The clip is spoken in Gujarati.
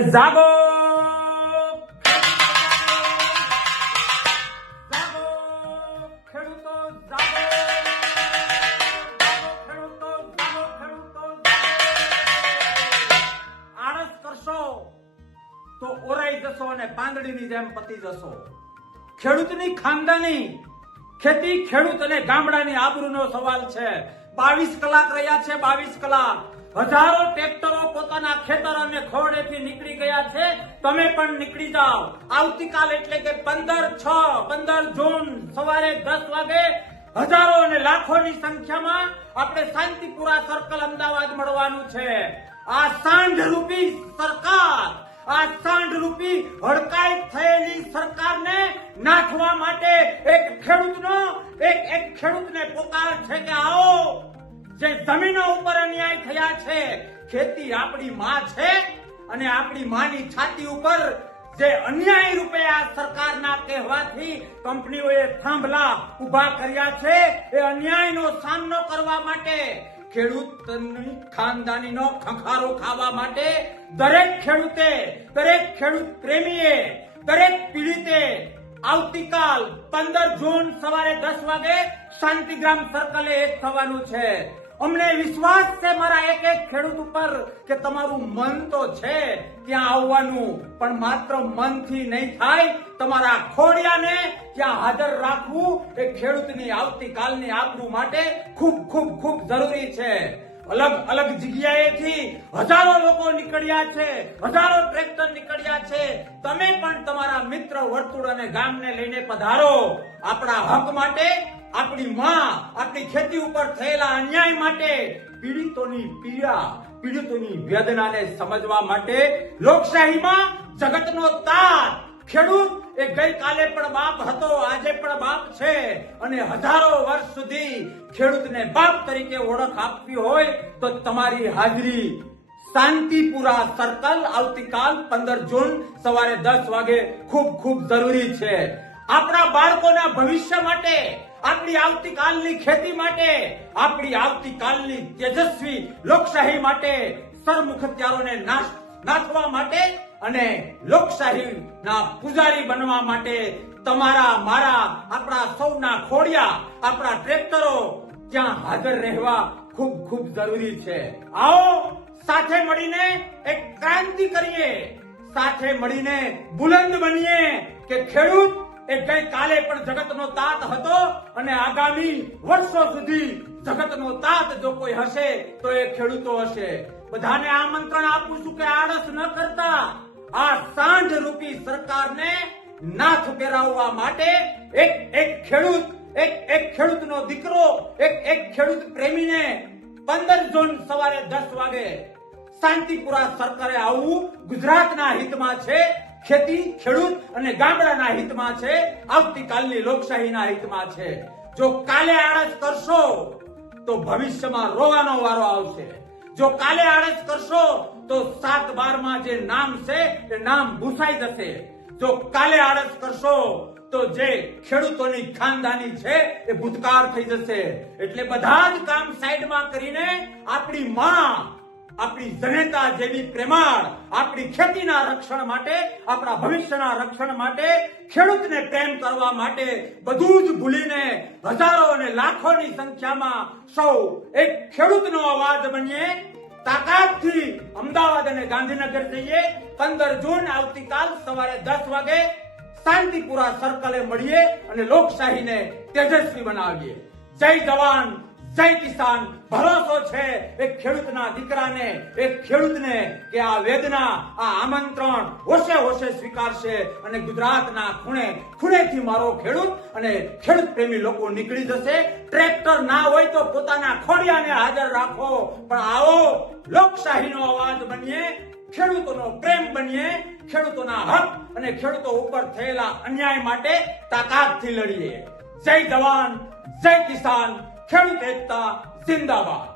જાગો જાગો ખેડૂતો જાગો ખેડૂતો જાગો ખેડૂતો આળસ કરશો તો ઓરાઈ જશો અને પાંદડીની જેમ પતી જશો. ખેડૂતની ખાનદાની ખેતી ખેડૂત અને ગામડાની આબરૂનો સવાલ છે. 22 કલાક રહ્યા છે, 22 કલાક. હજારો ટ્રેક્ટરો પોતાના ખેતર અને ખોડેથી નીકળી ગયા છે. તમે પણ નીકળી જાઓ. આવતીકાલ એટલે કે 15 જૂન સવારે 10 વાગે હજારો અને લાખોની સંખ્યામાં આપણે શાંતિપુરા સર્કલ અમદાવાદ મળવાનું છે. આ સાંઢરૂપી સરકાર, આ સાંઢરૂપી હડકાઈ થયેલી સરકારને નાખવા માટે એક ખેડૂતને પોકાર છે કે આવો, જે જમીનો ઉપર અન્યાય થયા છે. ખેતી આપણી માં છે અને આપણી માની છાતી ઉપર જે અન્યાય રૂપે આ સરકારના કહેવાથી કંપનીઓએ થાંભલા ઉભા કર્યા છે, એ અન્યાયનો સામનો કરવા માટે, ખેડૂતની ખાનદાનીનો ખંખારો ખાવા માટે દરેક ખેડૂતે, દરેક ખેડૂત પ્રેમીએ, દરેક પીડિતે આવતીકાલ 15 જૂન સવારે 10 વાગે શાંતિગ્રામ સર્કલે એક થવાનું છે. અમને વિશ્વાસ છે મારા એક ખેડૂત ઉપર કે તમારું મન તો છે ત્યાં આવવાનું, પણ માત્ર મનથી નહીં થાય. તમારા ખોડિયાને ત્યાં હાજર રાખવું એ ખેડૂતની આવતીકાલની આબરૂ માટે ખૂબ ખૂબ ખૂબ જરૂરી છે. અલગ અલગ જગ્યાએથી હજારો લોકો નીકળ્યા છે, હજારો ટ્રેક્ટર નીકળ્યા છે. તમે પણ તમારા મિત્ર વર્તુળ અને ગામને લઈને પધારો. આપણા હક માટે, આપણી માં, આપણી ખેતી ઉપર થયેલા અન્યાય માટે, પીડિતોની પીડા, પીડિતોની વેદનાને સમજવા માટે. લોકશાહીમાં જગતનો તાત ખેડૂત એ ગઈકાલે પણ બાપ હતો, આજે પણ બાપ છે, અને હજારો વર્ષ સુધી ખેડૂતને બાપ તરીકે ઓળખ આપવી હોય તો તમારી હાજરી શાંતિપુરા સર્કલ આવતીકાલ 15 જૂન સવારે 10 વાગે ખૂબ ખૂબ જરૂરી છે. આપણા બાળકોના ભવિષ્ય માટે, આપણી આવતીકાલની ખેતી માટે, આપણી આવતીકાલની તેજસ્વી લોકશાહી માટે, સરમુખત્યારોને નાથવા માટે અને લોકશાહીના પૂજારી બનવા માટે તમારા, મારા, આપણા સૌના ખોડિયા, આપણા ટ્રેક્ટરો ત્યાં હાજર રહેવા ખૂબ ખૂબ જરૂરી છે. આવો સાથે મળીને એક ક્રાંતિ કરીએ, સાથે મળીને બુલંદ બનીએ કે ખેડૂત એ ગઈકાલે પણ જગતનો તાત હતો અને આગામી વર્ષો સુધી જગતનો તાત જો કોઈ હશે તો એ ખેડૂતો હશે. બધાને આમંત્રણ આપું છું કે આળસ ન કરતા આ સાંઢ રૂપી સરકારને નાથ પહેરાવવા માટે એક ખેડૂતનો દીકરો, એક ખેડૂત પ્રેમીને 15 જૂન સવારે 10 વાગે શાંતિપુરા સર્કલે આવવું ગુજરાતના હિતમાં છે. ખેતી, ખેડૂત અને ગામડાના હિતમાં છે. આવતીકાલની લોકશાહીના હિતમાં છે. જો કાલે આળસ કરશો તો ભવિષ્યમાં રોવાનો વારો આવશે. જો કાલે આળસ કરશો તો 7/12 જે નામ છે એ નામ ભૂસાઈ જશે. જો કાલે આળસ કરશો તો જે ખેડૂતોની ખાનદાની છે એ ભૂતકાળ થઈ જશે. એટલે બધા જ કામ સાઈડમાં કરીને આપણી માં, આપણી જનતા જેવી પ્રેમાળ, આપણી ખેતીના રક્ષણ માટે, આપણા ભવિષ્યના રક્ષણ માટે, ખેડૂતને પ્રેમ કરવા માટે બધું જ ભૂલીને હજારો અને લાખોની સંખ્યામાં સૌ એક ખેડૂતનો અવાજ બનીએ. તાકાતથી અમદાવાદ અને ગાંધીનગર જઈએ. 15 જૂન આવતીકાલ સવારે 10 વાગે શાંતિપુરા સર્કલે મળીએ અને લોકશાહીને તેજસ્વી બનાવીએ. જય જવાન, જય કિસાન. ભરોસો છે એક ખેડૂતના દીકરાને, એક ખેડૂતને કે આ વેદના, આ આમંત્રણ હોશે હોશે સ્વીકારશે અને ગુજરાતના ખૂણે ખૂણેથી મારો ખેડૂત અને ખેડૂત પ્રેમી લોકો નીકળી જશે. ટ્રેક્ટર ના હોય તો પોતાના ખોડિયાને હાજર રાખો, પણ આવો લોકશાહીનો અવાજ બનીએ, ખેડૂતોનો પ્રેમ બનીએ, ખેડૂતોના હક અને ખેડૂતો ઉપર થયેલા અન્યાય માટે તાકાતથી લડીએ. જય જવાન, જય કિસાન. ખેડૂત એકતા જિંદાબાદ.